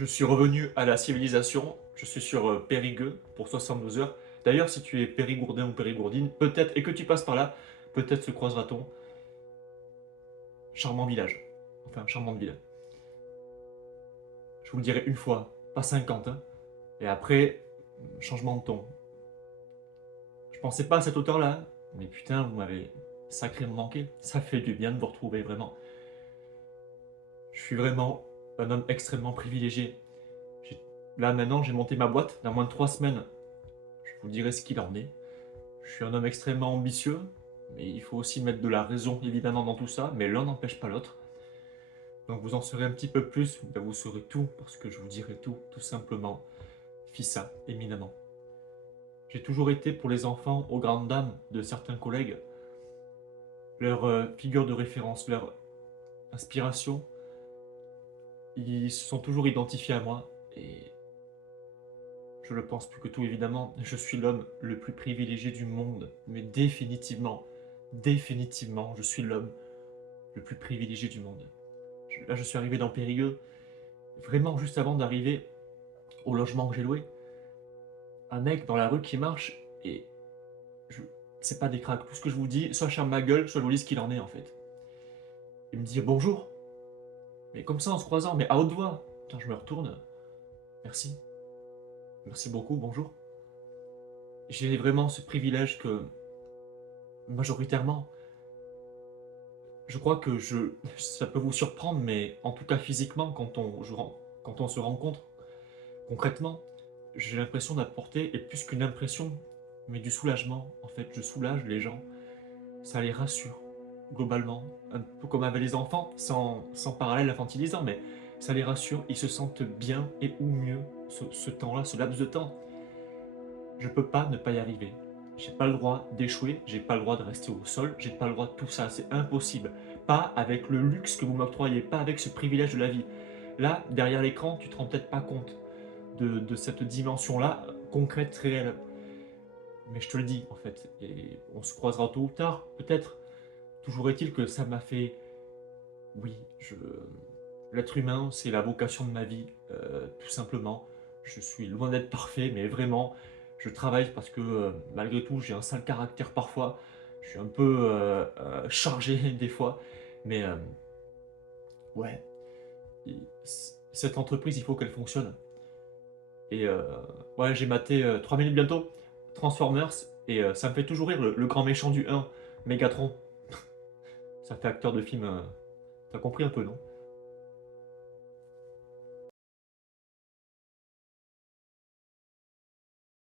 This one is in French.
Je suis revenu à la civilisation, je suis sur Périgueux pour 72 heures. D'ailleurs, si tu es périgourdin ou périgourdine, peut-être, et que tu passes par là, peut-être se croisera-t-on. Charmant village. Enfin, charmante ville. Je vous le dirai une fois, pas 50, hein. Et après, changement de ton. Je pensais pas à cette hauteur-là, mais putain, vous m'avez sacrément manqué. Ça fait du bien de vous retrouver, vraiment. Je suis vraiment un homme extrêmement privilégié. J'ai- Là, maintenant, j'ai monté ma boîte dans moins de 3 semaines. Je vous dirai ce qu'il en est. Je suis un homme extrêmement ambitieux, mais il faut aussi mettre de la raison évidemment dans tout ça, mais l'un n'empêche pas l'autre. Donc vous en saurez un petit peu plus, ben vous saurez tout, parce que je vous dirai tout simplement. Fissa, éminemment. J'ai toujours été pour les enfants aux grandes dames de certains collègues, leur figure de référence, leur inspiration. Ils se sont toujours identifiés à moi, et je le pense plus que tout évidemment, je suis l'homme le plus privilégié du monde, mais définitivement, définitivement, je suis l'homme le plus privilégié du monde. Là, je suis arrivé dans Périgueux, vraiment juste avant d'arriver au logement que j'ai loué. Un mec dans la rue qui marche et je... c'est pas des cracks. Tout ce que je vous dis, soit je ferme ma gueule, soit je vous dis ce qu'il en est en fait. Il me dit bonjour, mais comme ça en se croisant, mais à haute voix. Putain, je me retourne. Merci, merci beaucoup, bonjour. J'ai vraiment ce privilège que, majoritairement, je crois que ça peut vous surprendre, mais en tout cas physiquement, quand on se rencontre concrètement, j'ai l'impression d'apporter, et plus qu'une impression, mais du soulagement. En fait, je soulage les gens, ça les rassure, globalement. Un peu comme avec les enfants, sans parallèle infantilisant, mais ça les rassure, ils se sentent bien et ou mieux ce temps-là, ce laps de temps. Je peux pas ne pas y arriver. J'ai pas le droit d'échouer, j'ai pas le droit de rester au sol, j'ai pas le droit de tout ça, c'est impossible. Pas avec le luxe que vous m'octroyez, pas avec ce privilège de la vie. Là, derrière l'écran, tu te rends peut-être pas compte de cette dimension-là, concrète, réelle. Mais je te le dis, en fait, et on se croisera tôt ou tard, peut-être. Toujours est-il que ça m'a fait... Oui, l'être humain, c'est la vocation de ma vie, tout simplement. Je suis loin d'être parfait, mais vraiment, je travaille parce que, malgré tout, j'ai un sale caractère parfois. Je suis un peu chargé des fois. Mais, ouais, cette entreprise, il faut qu'elle fonctionne. Et ouais, j'ai maté 3 minutes bientôt, Transformers, et ça me fait toujours rire le grand méchant du 1, Megatron. Ça fait acteur de film, t'as compris un peu, non?